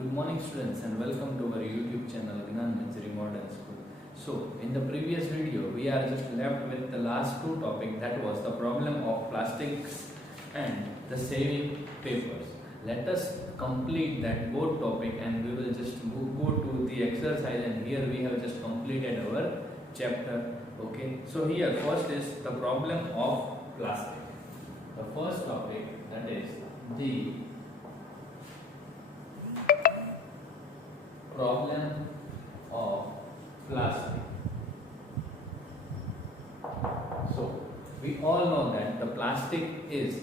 Good morning students and welcome to our YouTube channel Eng.Med Modern School. So in the previous video we are just left with the last two topics, that was the problem of plastics and the saving papers. Let us complete that both topic and we will just go to the exercise, and here we have just completed our chapter. Okay, so here first is the problem of plastic. The first topic, that is the problem of plastic. So we all know that the plastic is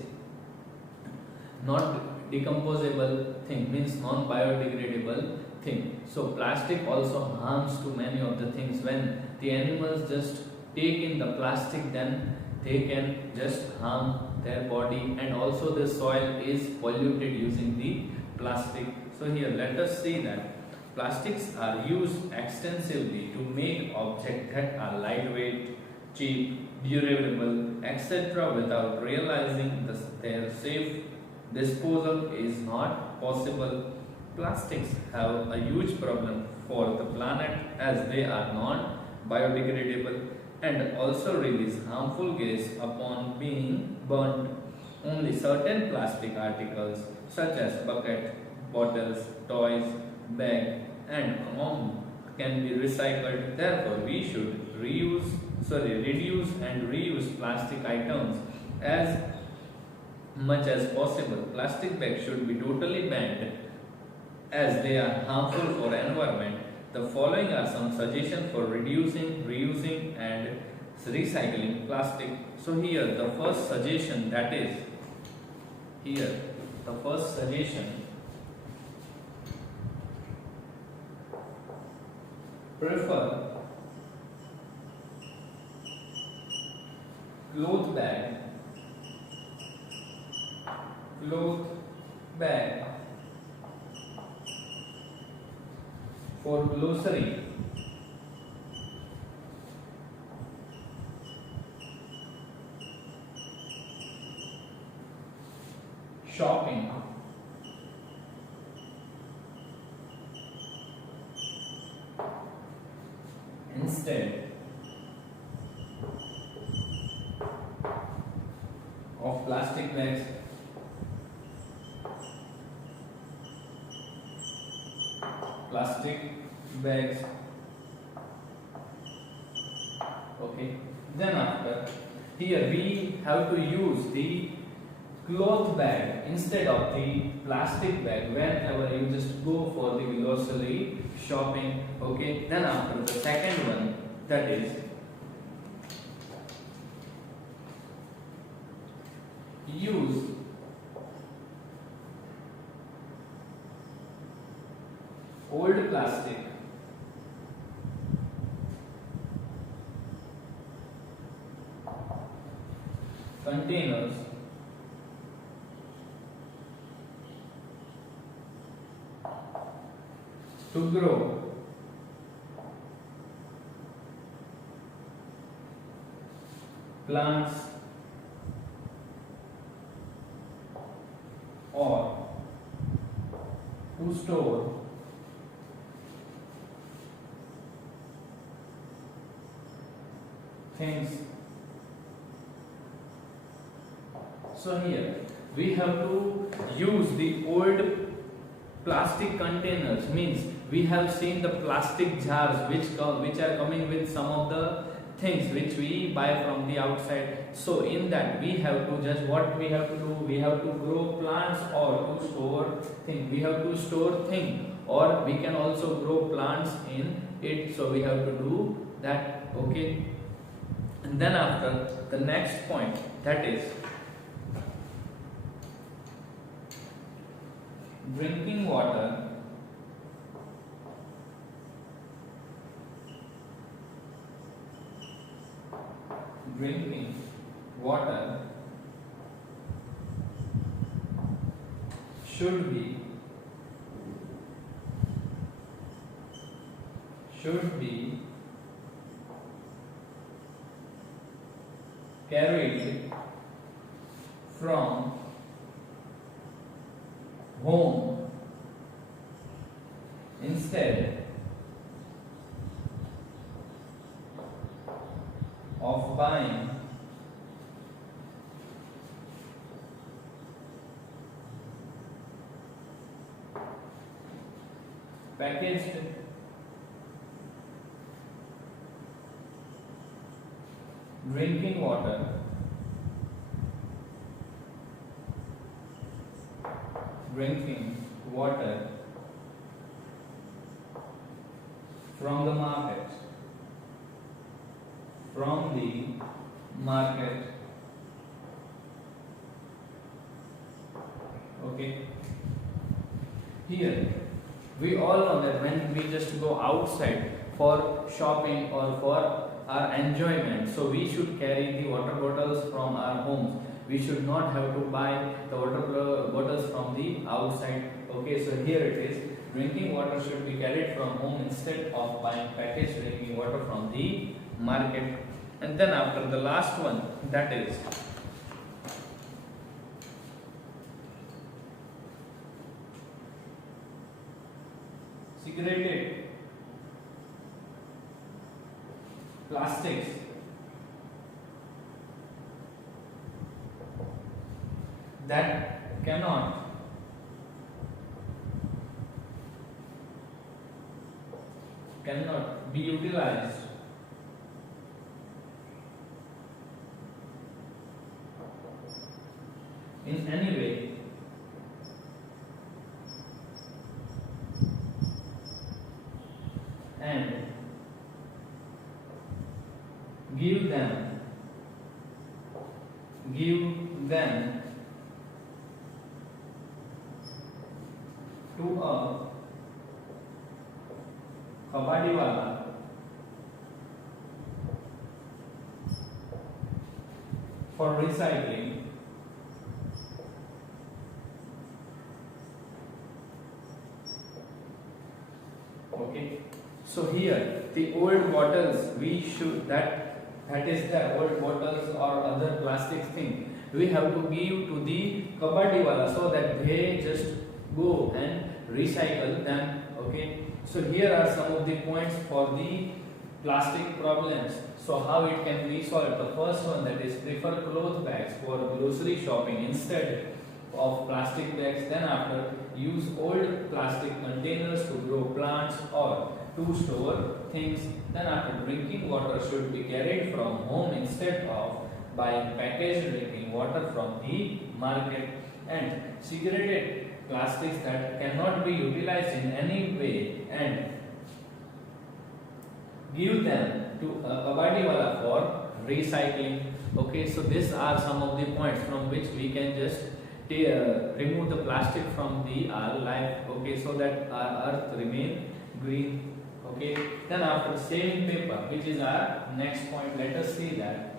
not decomposable thing, means non-biodegradable thing. So plastic also harms to many of the things. When the animals just take in the plastic, then they can just harm their body, and also the soil is polluted using the plastic. So here let us see that plastics are used extensively to make objects that are lightweight, cheap, durable, etc. without realizing their safe disposal is not possible. Plastics have a huge problem for the planet as they are not biodegradable and also release harmful gas upon being burnt. Only certain plastic articles such as bucket, bottles, toys, bag and can be recycled. Therefore, we should reduce and reuse plastic items as much as possible. Plastic bags should be totally banned as they are harmful for environment. The following are some suggestions for reducing, reusing and recycling plastic. So here the first suggestion, prefer cloth bag for grocery, shopping, instead of plastic bags. Okay, then after, here we have to use the cloth bag instead of the plastic bag whenever you just go for the grocery shopping. Okay, then after the second one, that is use old plastic containers to grow plants or to store things. So here we have to use the old plastic containers, means we have seen the plastic jars which are coming with some of the things which we buy from the outside. So in that we have to just, what we have to do, we have to grow plants or to store things. We have to store things, or we can also grow plants in it. So we have to do that. Okay, and then after the next point, that is drinking water should be carried from home instead of buying packaged drinking water from the market. Okay, here we all know that when we just go outside for shopping or for our enjoyment, so we should carry the water bottles from our homes. We should not have to buy the water bottles from the outside. Okay, so here it is, drinking water should be carried from home instead of buying packaged drinking water from the market. And then after the last one, that is segregated plastics that cannot be utilized in any way and give them to a kabadiwala for recycling. Okay, so here the old bottles we should that is the old bottles or other plastic thing we have to give to the kabadiwala so that they just go and recycle them. Okay, so here are some of the points for the plastic problems. So how it can be solved? The first one, that is prefer cloth bags for grocery shopping instead of plastic bags. Then after, use old plastic containers to grow plants or to store things. Then after, drinking water should be carried from home instead of buying packaged drinking water from the market. And segregated plastics that cannot be utilized in any way and give them to a kabadiwala for recycling. Okay, so these are some of the points from which we can just remove the plastic from the our life. Okay, so that our earth remain green. Okay, then after, saving paper, which is our next point. Let us see that.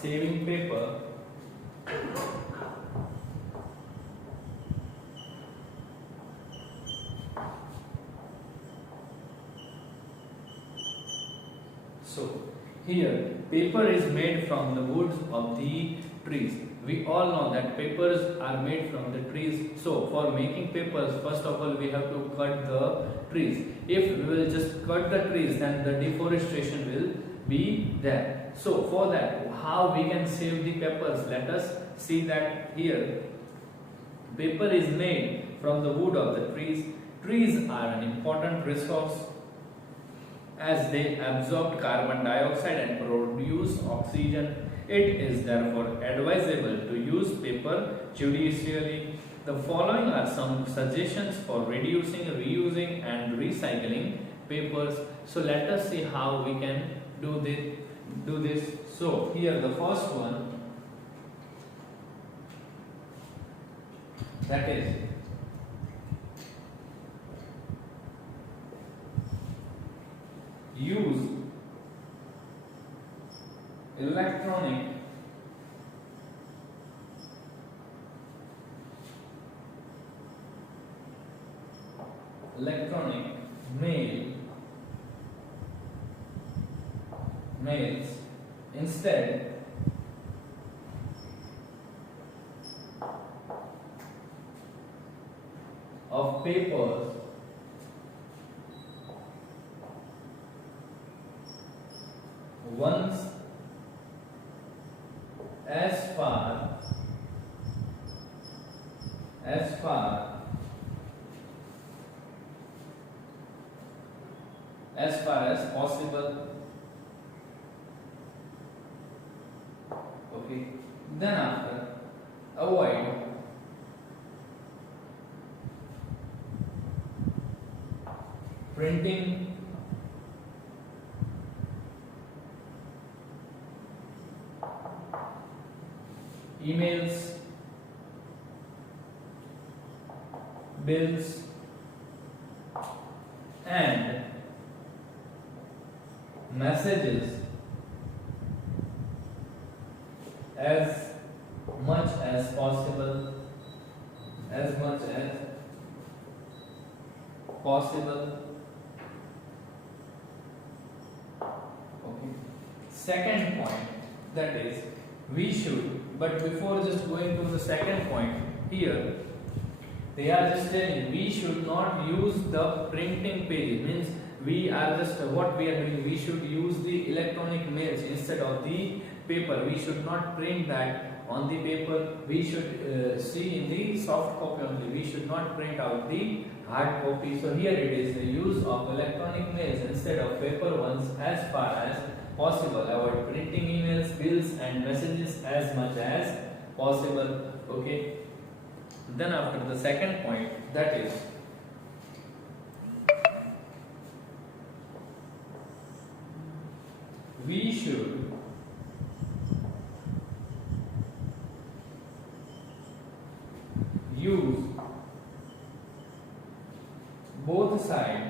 Saving paper so here paper is made from the woods of the trees. We all know that papers are made from the trees. So for making papers, first of all we have to cut the trees. If we will just cut the trees, then the deforestation will be there. So for that, how we can save the papers? Let us see that here. Paper is made from the wood of the trees. Trees are an important resource as they absorb carbon dioxide and produce oxygen. It is therefore advisable to use paper judiciously. The following are some suggestions for reducing, reusing and recycling papers. So let us see how we can do this. So here the first one, that is use electronic mail mails instead of papers once as far as far as possible. Okay, then after, avoid printing emails, bills, and messages as much as possible, Okay. Second point, that is, we should, but before just going to the second point, here they are just telling we should not use the printing page. Means we are just what we are doing, we should use the electronic mails instead of the paper. We should not print that on the paper. We should see in the soft copy only. We should not print out the hard copy. So here it is the use of electronic mails instead of paper ones as far as possible. Avoid printing emails, bills, and messages as much as possible. Okay. Then after the second point, that is we should use both sides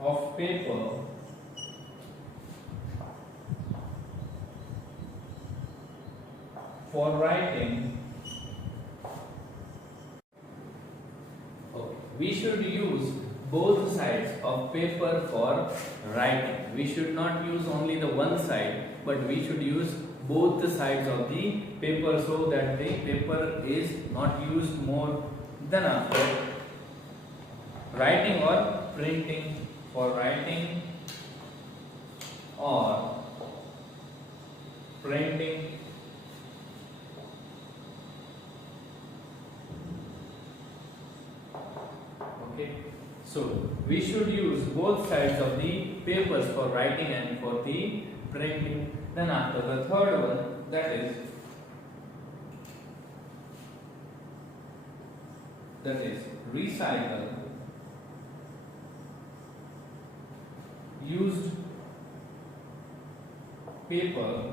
of paper for writing. Okay. We should use both sides of paper for writing. We should not use only the one side, but we should use both the sides of the paper so that the paper is not used more than after. Writing or printing, for writing or printing. Okay. So we should use both sides of the papers for writing and for the printing. Then after the third one, that is recycle used paper.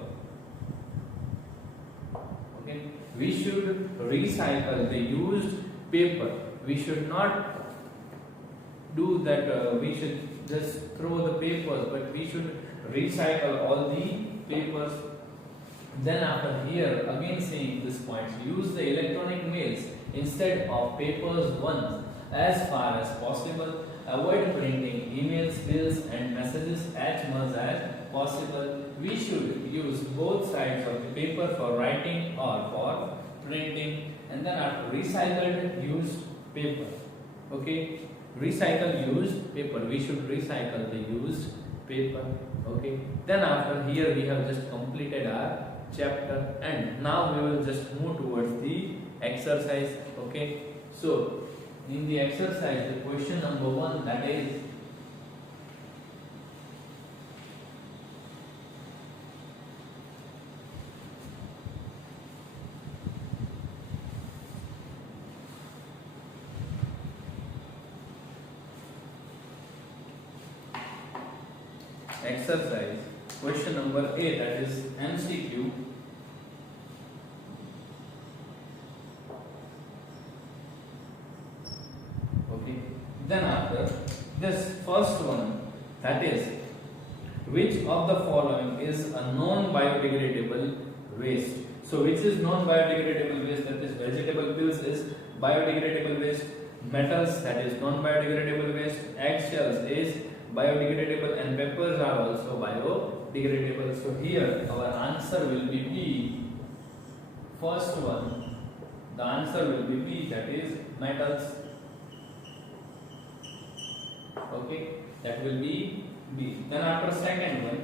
Okay, we should recycle the used paper. We should not do that. We should just throw the papers, but we should recycle all the papers. Then after here again saying this point, use the electronic mails instead of papers once as far as possible. Avoid printing emails, bills, and messages as much as possible. We should use both sides of the paper for writing or for printing. And then after recycled used paper. Okay, recycle used paper. We should recycle the used paper. Okay, then after here we have just completed our chapter, and now we will just move towards the exercise. Okay, so in the exercise, the question number 1, that is exercise question number A, that is MCQ. Okay, Then after this first one, that is, which of the following is a non-biodegradable waste? So which is non-biodegradable waste? That is, vegetable peels is biodegradable waste, metals, that is non-biodegradable waste, eggshells is biodegradable, and peppers are also biodegradable. So here our answer will be B. First one, the answer will be B, that is metals. Okay, that will be B. Then after second one,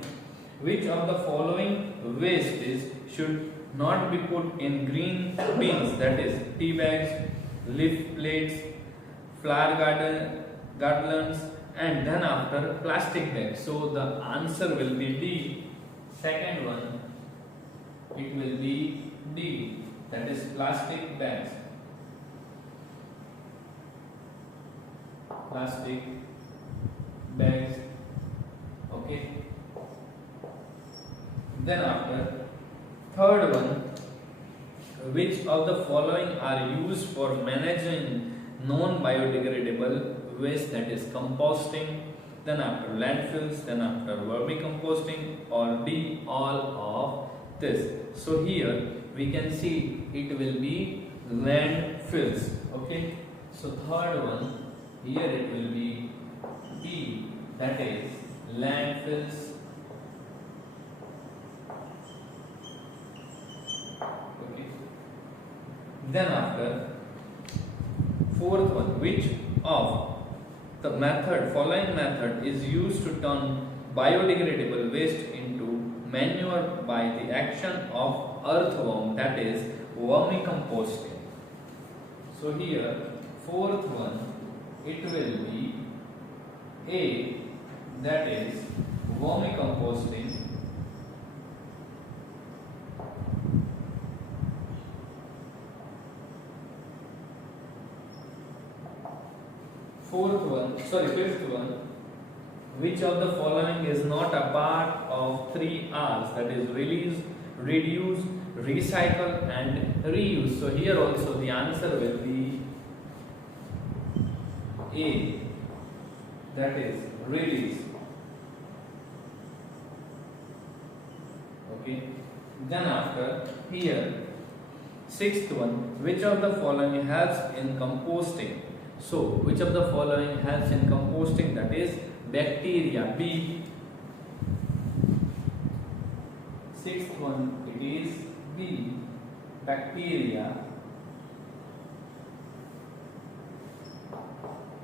which of the following wastes should not be put in green bins? That is, tea bags, leaf plates, flower garlands, and then after plastic bags. So the answer will be D. Second one, it will be D. That is plastic bags. Plastic bags. Okay. Then after third one, which of the following are used for managing non-biodegradable waste? That is composting, then after landfills, then after vermicomposting, or D, all of this. So here we can see it will be landfills. Okay, so third one, here it will be B, that is landfills. Okay. Then after fourth one, which of the following method is used to turn biodegradable waste into manure by the action of earthworm? That is vermicomposting. So here fourth one, it will be A, that is vermicomposting. Fifth one, which of the following is not a part of 3 R's? That is release, reduce, recycle, and reuse. So here also the answer will be A, that is release. Okay. Then after here, sixth one, which of the following helps in composting? So which of the following helps in composting? That is bacteria, B. Sixth one, it is B, bacteria.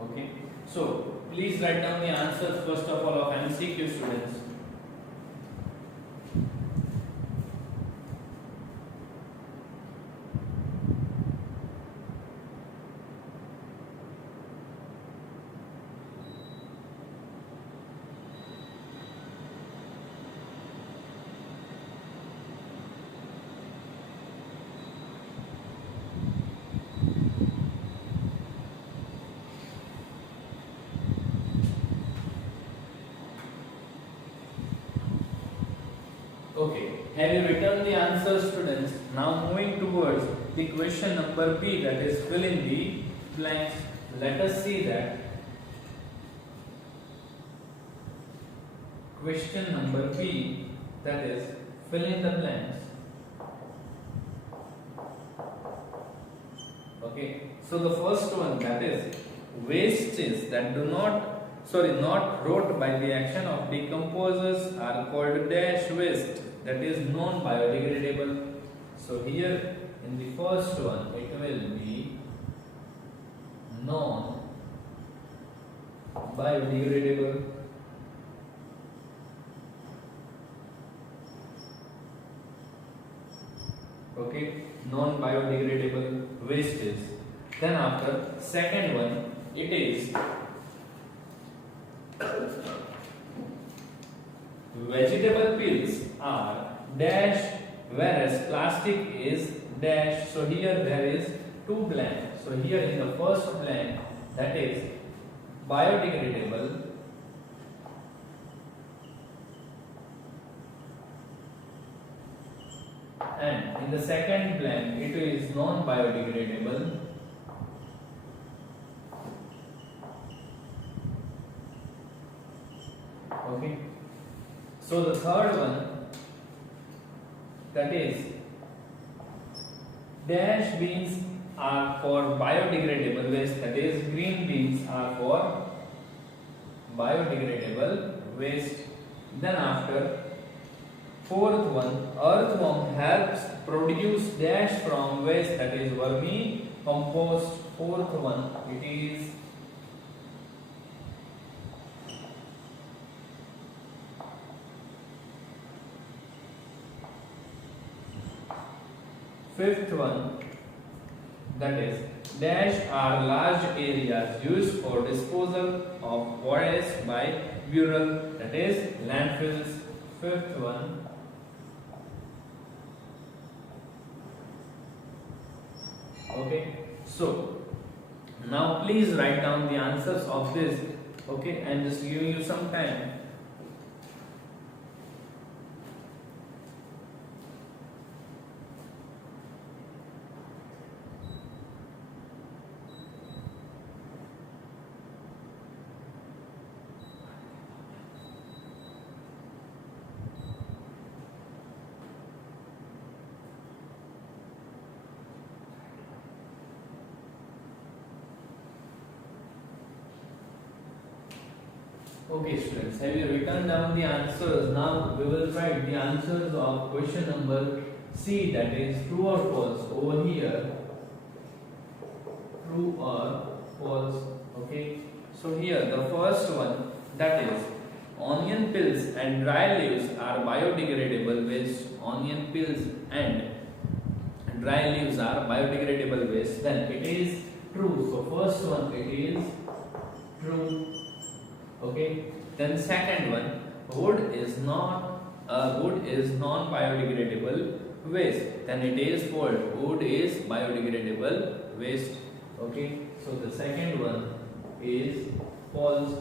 Okay. So please write down the answers first of all of MCQ, students. Okay, have you written the answers, students? Now moving towards the question number B, that is fill in the blanks. Let us see that. Question number B, that is fill in the blanks. Okay, so the first one, that is wastes that not wrought by the action of decomposers are called dash waste, that is non-biodegradable. So here in the first one, it will be non-biodegradable. Okay, non-biodegradable wastes. Then after second one, it is vegetable peels are dash, whereas plastic is dash. So here there is two blank. So here in the first blank, that is biodegradable, and in the second blank it is non-biodegradable. Okay. So the third one, that is dash beans are for biodegradable waste, that is green beans are for biodegradable waste. Then after fourth one, earthworm helps produce dash from waste, that is vermi compost. Fourth one, it is fifth one, that is dash are large areas used for disposal of waste by burial, that is landfills. Fifth one, okay. So now please write down the answers of this. Okay, I'm just giving you some time. Okay students, have you written down the answers? Now we will write the answers of question number C, that is true or false. Over here, true or false. Okay, so here the first one, that is onion peels and dry leaves are biodegradable waste. Onion peels and dry leaves are biodegradable waste. Then it is true. So first one, it is true. Okay. Then second one, wood is non-biodegradable waste. Then it is false. Wood is biodegradable waste. Okay. So the second one is false.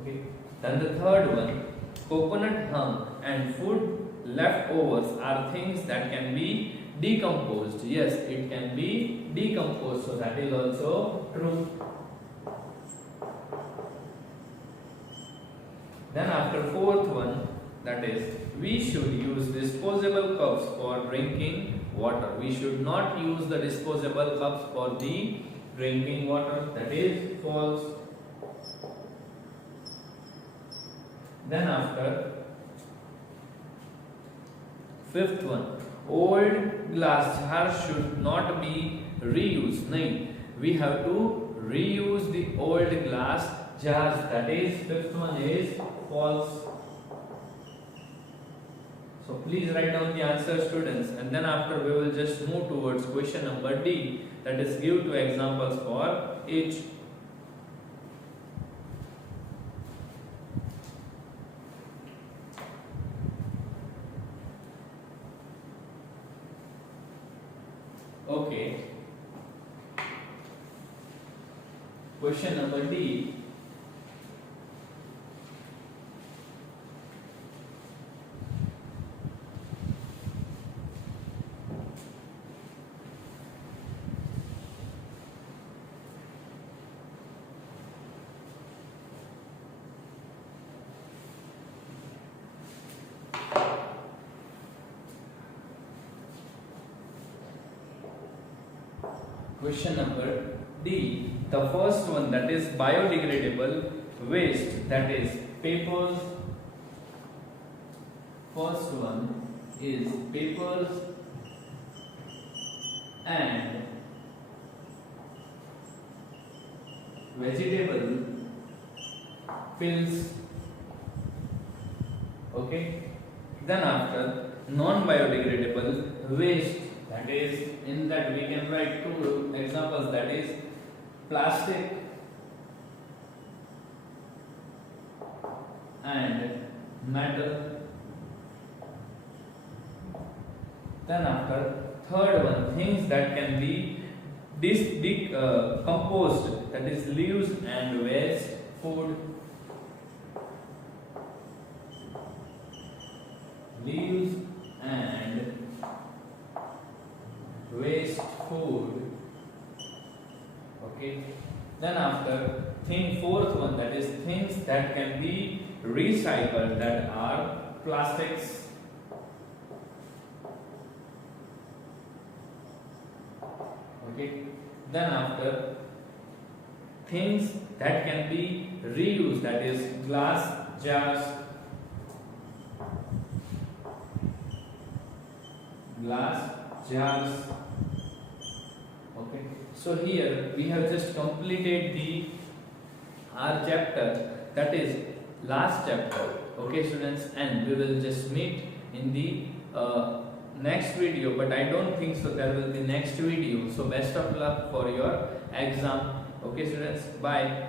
Okay. Then the third one, coconut hum and food leftovers are things that can be decomposed. Yes, it can be decomposed. So that is also true. Then after fourth one, that is we should use disposable cups for drinking water. We should not use the disposable cups for the drinking water. That is false. Then after fifth one, old glass jars should not be reused. No, we have to reuse the old glass jars. That is fifth one is false. So please write down the answer students, and then after we will just move towards question number D, that is give two examples for each. Okay. Question number D. Question number D. The first one, that is biodegradable waste, that is papers. First one is papers and vegetable peels. Okay. Then after non-biodegradable waste, that is, in that we can write two examples, that is plastic and metal. Then after third one, things that can be decomposed, that is leaves and waste food. Leaves and waste food. Okay. Then after thing, fourth one, that is things that can be recycled, that are plastics. Okay. Then after, things that can be reused, that is glass jars, glass jars. Okay, so here we have just completed the our chapter, that is last chapter. Okay students, and we will just meet in the next video, but I don't think so there will be next video. So best of luck for your exam. Okay students, bye.